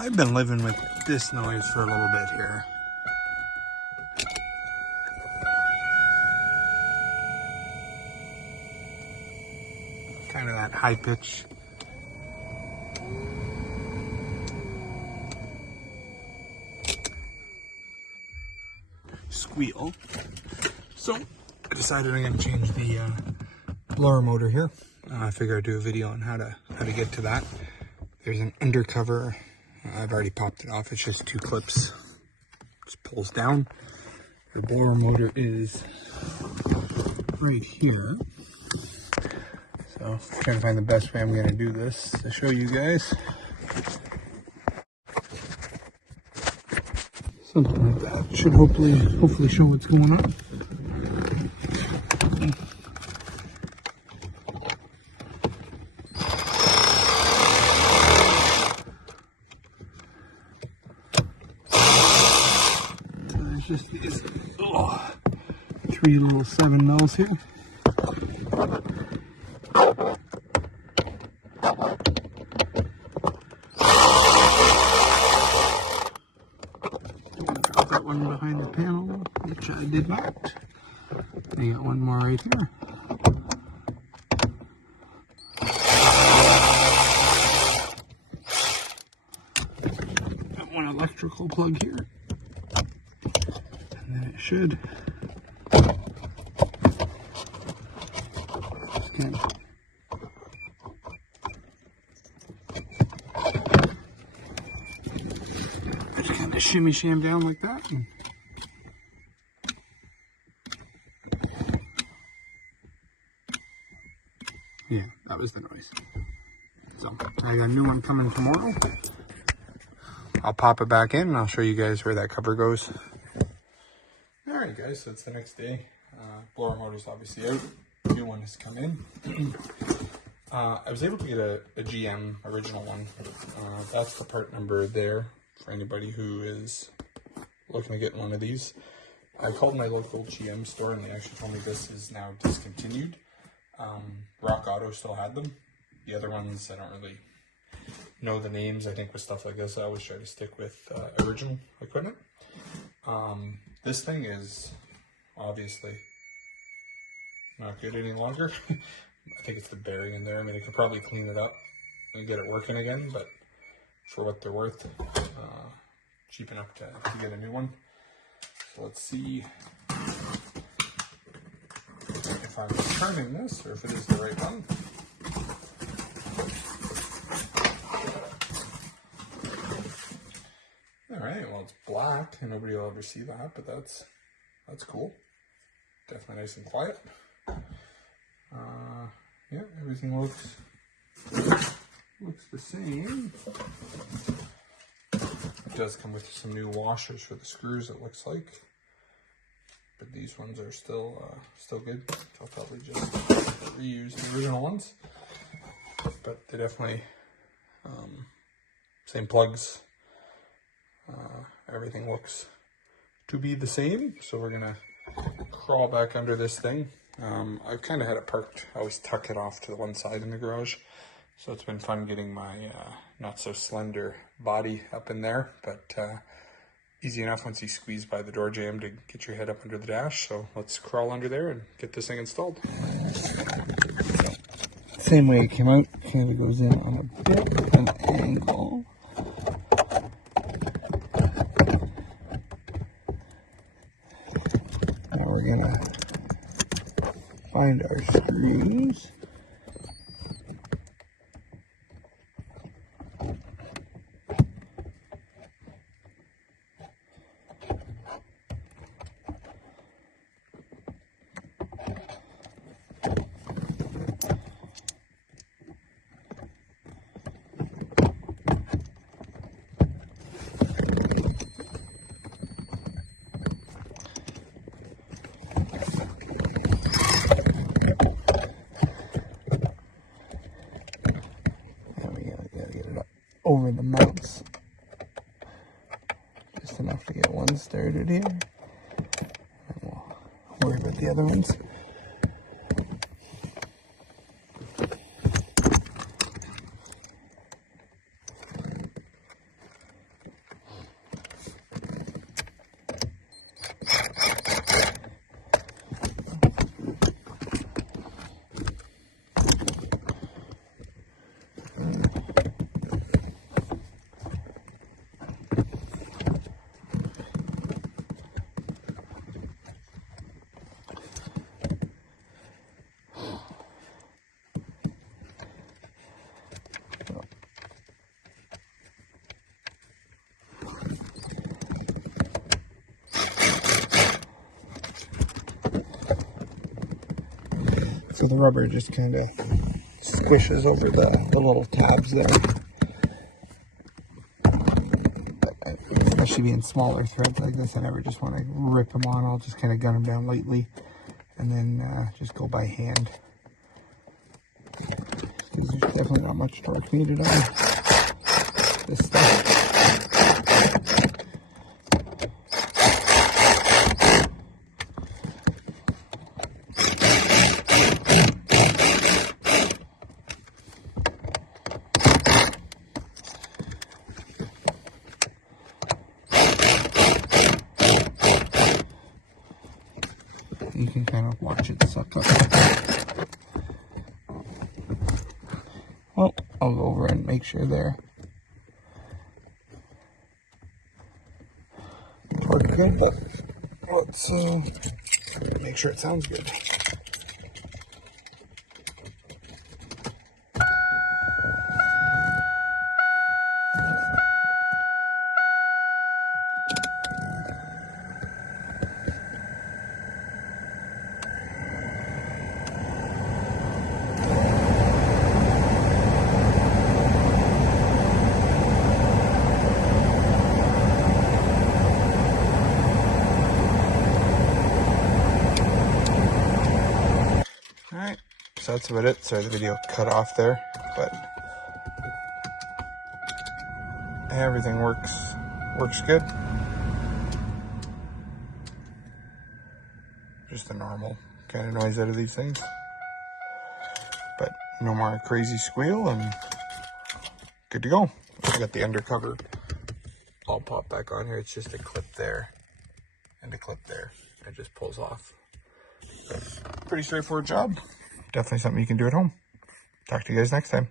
I've been living with this noise for a little bit here. Kind of that high pitch. Squeal. So I decided I'm going to change the blower motor here. I figured I'd do a video on how to get to that. There's an undercover. I've already popped it off. It's just 2 clips. Just pulls down. The blower motor is right here. So I'm trying to find the best way I'm going to do this to show you guys. Something like that should hopefully show what's going on. There's just these 3 little 7 mils here. One behind the panel, which I did not. I got one more right here. Got one electrical plug here. And then it should. Just kind of shimmy sham down like that. Yeah, that was the noise. So I got a new one coming tomorrow. I'll pop it back in and I'll show you guys where that cover goes. Alright guys, so it's the next day. Blower motor's obviously out. New one has come in. I was able to get a GM original one. That's the part number there for anybody who is looking to get one of these. I called my local GM store and they actually told me this is now discontinued. Rock Auto still had them. The other ones, I don't really know the names. I think with stuff like this, I always try to stick with original equipment. This thing is obviously not good any longer. I think it's the bearing in there. I mean, I could probably clean it up and get it working again, but for what they're worth, cheap enough to get a new one. So let's see if I'm turning this or if it is the right one. Alright, well it's black and nobody will ever see that, but that's cool. Definitely nice and quiet. Yeah, everything looks the same. It does come with some new washers for the screws, it looks like. But these ones are still good. So I'll probably just reuse the original ones. But they definitely, same plugs. Everything looks to be the same. So we're gonna crawl back under this thing. I've kind of had it parked. I always tuck it off to the one side in the garage. So it's been fun getting my not so slender body up in there. But easy enough once you squeeze by the door jamb to get your head up under the dash. So let's crawl under there and get this thing installed. Same way it came out, kind of goes in on a bit of an angle. Now we're gonna find our screws. Over the mounts, just enough to get one started here, and we'll worry about the other ones. So the rubber just kind of squishes over the little tabs there. Especially being smaller threads like this, I never just want to rip them on. I'll just kind of gun them down lightly and then just go by hand. Because there's definitely not much torque needed on this stuff. You can kind of watch it suck up. Well, I'll go over and make sure they're torqued good, but let's make sure it sounds good. Alright, so that's about it. Sorry, the video cut off there, but everything works good. Just a normal kind of noise out of these things, but no more crazy squeal and good to go. I got the undercover all popped back on here. It's just a clip there and a clip there. It just pulls off. Pretty straightforward job. Definitely something you can do at home. Talk to you guys next time.